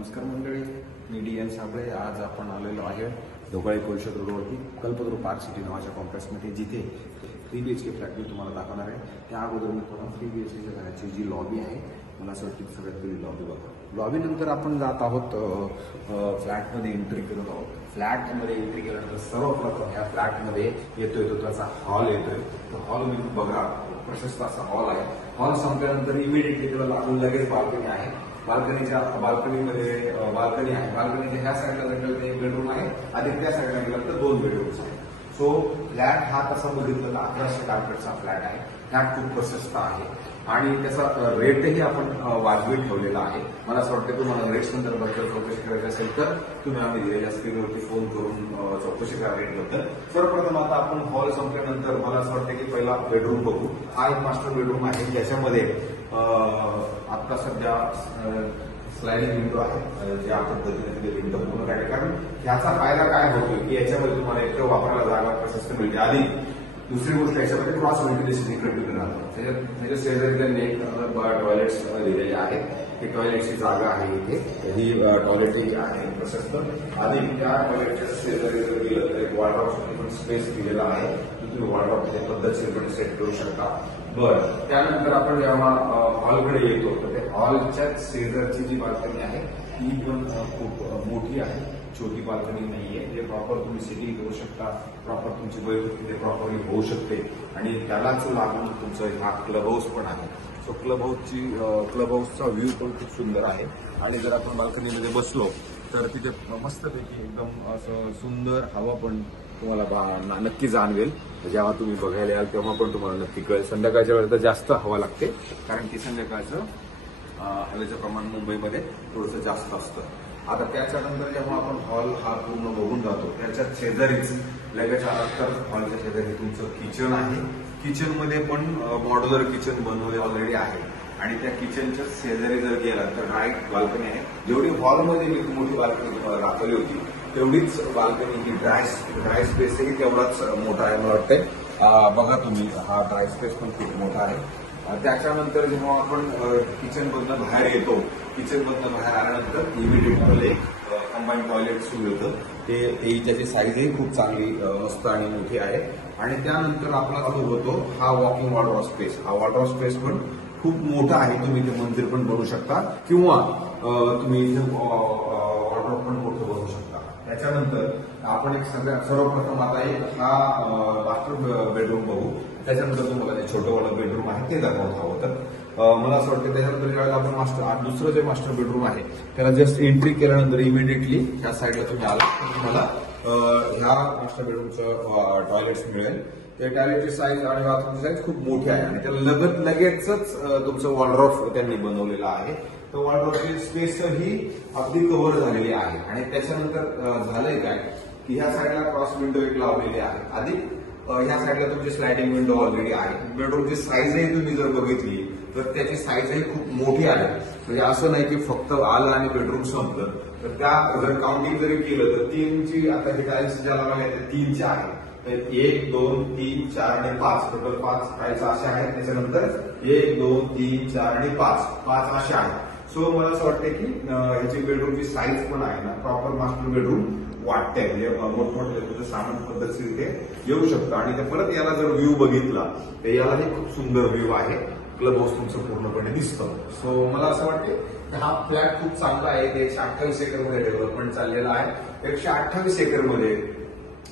नमस्कार मंडळी, मी D N Sable. आज आपण आलेलो आहे ढोकळे कोळशेत रोडवरती कल्पतरू पार्क सिटी नावाच्या कॉम्प्लेक्समध्ये, जिथे 3 BHK फ्लॅट मी तुम्हाला दाखवणार आहे. त्या अगोदर मी तुम्हाला 3 BHKच्या घराची जी लॉबी आहे, मला असं वाटतं सगळ्यात पहिली लॉबी बघा. लॉबी नंतर आपण जात आहोत फ्लॅटमध्ये एंट्री करत आहोत. फ्लॅटमध्ये एंट्री केल्यानंतर सर्वप्रथम ह्या फ्लॅटमध्ये येतोय तो त्याचा हॉल येतोय. तो हॉल मी बघा, प्रशस्त असा हॉल आहे. हॉल संपल्यानंतर इमिडिएटली त्याला लागून लगेच बाल्कनी आहे. बाल्कनीमध्ये बाल्कनी आहे. बाल्कनीच्या ह्या साईडला जर गेलं तर एक बेडरूम आहे आणि त्या साईडला गेलं तर 2 बेडरूम्स आहेत. सो फ्लॅट हा तसा बघितलं तर 1100 फ्लॅट आहे. फ्लॅट खूप प्रशस्त आहे आणि त्याचा रेटही आपण वाजवी ठेवलेला आहे. मला असं वाटतं तुम्हाला रेट संदर्भात जर चौकशी करायची असेल तर तुम्ही आम्ही दिलेल्या स्क्रीनवरती फोन करून चौकशी करा रेटबद्दल. सर्वप्रथम आता आपण हॉल संपल्यानंतर मला असं वाटतं की पहिला बेडरूम बघू. हा एक मास्टर बेडरूम आहे, ज्याच्यामध्ये आता सध्या स्लायडिंग विंडो आहे. ज्या पद्धतीने तिथे विंडो पूर्ण काढले, कारण ह्याचा फायदा काय होतोय की याच्यामध्ये तुम्हाला एक वापरायला जागा प्रशस्त मिळते. आधी दुसरी गोष्ट, याच्यामध्ये क्रॉस व्हेंटिलेशन इकडे राहतं. त्याच्या शेजारी त्यांनी एक टॉयलेट्स दिलेले आहेत. एक टॉयलेटची जागा आहे इथे. ही टॉयलेटही आहे प्रशस्त. आणि त्या टॉयलेटच्या शेजारी जर गेलं तर एक वॉर्डरोब पण स्पेस दिलेला आहे. तुम्ही वॉर्डरोब पद्धतशीरपणे सेट करू शकता. बरं, त्यानंतर आपण जेव्हा हॉलकडे येतो तर ते हॉलच्या शेजारची जी बाल्कनी आहे ती पण खूप मोठी आहे. छोटी बाल्कनी नाहीये. जे प्रॉपर तुम्ही सिटिंग करू शकता, प्रॉपर तुमची बैठक तिथे प्रॉपरली होऊ शकते. आणि त्यालाच लागून तुमचा हा क्लब हाऊस पण आहे. सो क्लब हाऊसचा व्ह्यू पण खूप सुंदर आहे. आणि जर आपण बाल्कनीमध्ये बसलो तर तिथे मस्तपैकी एकदम असं सुंदर हवा पण तुम्हाला नक्की जाणवेल. जेव्हा तुम्ही बघायला याल तेव्हा पण तुम्हाला नक्की कळेल. संध्याकाळच्या वेळेला तर जास्त हवा लागते, कारण की संध्याकाळचं हवेचं प्रमाण मुंबईमध्ये थोडंसं जास्त असतं. आता त्याच्यानंतर जेव्हा आपण हॉल हा पूर्ण बघून जातो, त्याच्या शेजारीच लगेच तर हॉलच्या शेजारी तुमचं किचन आहे. किचनमध्ये पण मॉड्युलर किचन बनवले ऑलरेडी आहे. आणि त्या किचनच्या शेजारी जर गेला तर राईट बाल्कनी आहे. जेवढी हॉलमध्ये मी मोठी बाल्कनी तुम्हाला दाखवली होती तेवढीच बाल्कनी ही ड्राय स्पेसही तेवढाच मोठा आहे. मला वाटतंय बघा तुम्ही, हा ड्राय स्पेस पण खूप मोठा आहे. त्याच्यानंतर जेव्हा आपण किचनमधनं बाहेर येतो, किचनमधनं बाहेर आल्यानंतर इमिडिएट एक कंबाईन टॉयलेट सुरू होतं. त्याची साईजही खूप चांगली मस्त आणि मोठी आहे. आणि त्यानंतर आपला जो होतो हा वॉकिंग वॉर्डरोब स्पेस. हा वॉर्डरोब स्पेस पण खूप मोठा आहे. तुम्ही ते मंदिर पण बनवू शकता किंवा तुम्ही इथे वॉर्डरोब पण मोठं बनवू शकता. त्याच्यानंतर आपण एक सर्वप्रथम आता एक हा मास्टर बेडरूम बघू. त्याच्यानंतर तुम्हाला जे छोटंवालं बेडरूम आहे ते दाखवत हवं तर मला असं वाटतं. त्याच्यानंतर ज्यावेळेला आपण दुसरं जे मास्टर बेडरूम आहे त्याला जस्ट एंट्री केल्यानंतर इमिडिएटली ह्या साईडला तुम्ही आला तर तुम्हाला ह्या मास्टर बेडरूमचं टॉयलेट्स मिळेल. त्या टॉयलेटची साईज आणि बाथरूमची साईज खूप मोठी आहे. आणि त्याला लगेचच तुमचं वॉर्डरोब त्यांनी बनवलेलं आहे. तर वॉर्डरोबची स्पेस ही अगदी कव्हर झालेली आहे. आणि त्याच्यानंतर झालंय काय की ह्या साईडला क्रॉस विंडो एक लावलेली आहे. आधी ह्या साईडला तुमची स्लायडिंग विंडो ऑलरेडी आहे. बेडरूमची साईजही तुम्ही जर बघितली तर त्याची साईजही खूप मोठी आहे. म्हणजे असं नाही की फक्त आलं आणि बेडरूम संपलं. तर त्या जर काउंटिंग जरी केलं तर 3ची आता हे टाईल्स ज्या लावल्या आहेत 3च्या आहेत. 1, 2, 3, 4 आणि 5 टोटल 5 टाईल्स अशा आहेत. त्याच्यानंतर 1, 2, 3, 4 आणि 5 अशा आहेत. सो मला असं वाटतं की ह्याची बेडरूमची साईज पण आहे ना प्रॉपर मास्टर बेडरूम वाटतंय. म्हणजे मोठमोठे तुझं सामान पद्धतशीर ते येऊ शकतं. आणि परत याला जर व्ह्यू बघितला तर यालाही खूप सुंदर व्ह्यू आहे. क्लब हाऊस तुमचं पूर्णपणे दिसतं. सो मला असं वाटतं हा फ्लॅट खूप चांगला आहे. ते 128 एकरमध्ये डेव्हलपमेंट चाललेलं आहे. 128 एकरमध्ये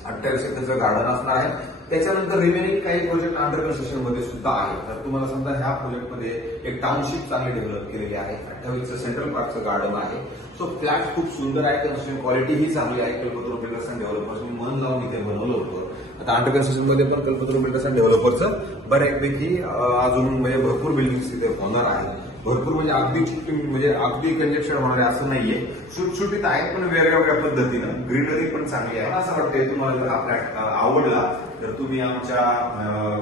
28 एकरचं गार्डन असणार आहे. त्याच्यानंतर रिमेनिंग काही प्रोजेक्ट अंडर कन्स्ट्रक्शन मध्ये सुद्धा आहे. तर तुम्हाला समजा ह्या प्रोजेक्टमध्ये एक टाउनशिप चांगली डेव्हलप केलेली आहे. 28चं सेंट्रल पार्कचं गार्डन आहे. सो फ्लॅट खूप सुंदर आहे. कन्स्ट्रक्शन क्वालिटी ही चांगली आहे. कल्पतरू बिल्डर्स अँड डेव्हलपर्स मन लावून इथे बनवलं होतं. आता अंडर कन्स्ट्रक्शन मध्ये पण कल्पतरू बिल्डर्स अँड डेव्हलपर्सचं बऱ्यापैकी अजून म्हणजे भरपूर बिल्डिंग्स तिथे होणार आहेत. भरपूर म्हणजे अगदी कंजेक्शन होणार आहे असं नाहीये. सुटसुटीत आहेत पण वेगवेगळ्या पद्धतीनं. ग्रीनरी पण चांगली आहे. असं वाटतंय तुम्हाला जर हा फ्लॅट आवडला तर तुम्ही आमच्या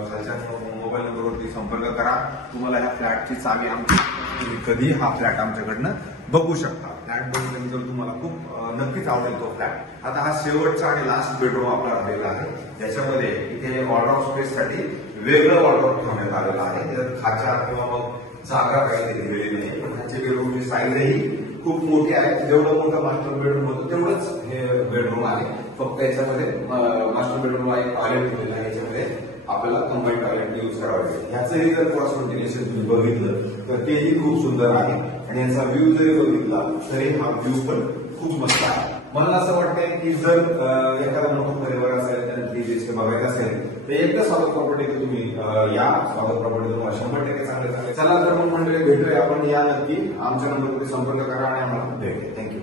खालच्या मोबाईल नंबरवरती संपर्क करा. तुम्हाला ह्या फ्लॅटची चावी कधी हा फ्लॅट आमच्याकडनं बघू शकता. फ्लॅट बघितल्यानंतर तुम्हाला खूप नक्कीच आवडेल तो फ्लॅट. आता हा शेवटचा आणि लास्ट बेडरूम आपला राहिलेला आहे. ज्याच्यामध्ये इथे वॉर्डरोब स्पेस साठी वेगळं वॉर्डरोब ठेवण्यात आलेलं आहे. त्याच्यात खाचा किंवा मग जागा काही दिलेली नाही. पण ह्याची बेडरूमची साईजही खूप मोठी आहे. जेवढं मोठं मास्टर बेडरूम होतं तेवढंच हे बेडरूम आहे. फक्त याच्यामध्ये मास्टर बेडरूम आहे, टॉयलेट दिलेलं आहे. याच्यामध्ये आपल्याला कंबाईन टॉयलेट यूज करावं लागेल. ह्याचंही जर क्रॉस व्हेंटिलेशन तुम्ही बघितलं तर तेही खूप सुंदर आहे आणि याचा व्ह्यू जरी बघितला तरी हा व्ह्यू पण खूप मस्त आहे. मला असं वाटतंय की जर एखादा मोठा परिवार असेल त्यांना 3 BHK बघायचं असेल तर एकदा स्वागत प्रॉपर्टी तुम्ही या स्वागत प्रॉपर्टी तुम्हाला 100% चांगले. चला तर मग मंडळी भेटूया आपण. या नक्की आमच्या नंबरवरती संपर्क करा आणि आम्हाला भेट. थँक्यू.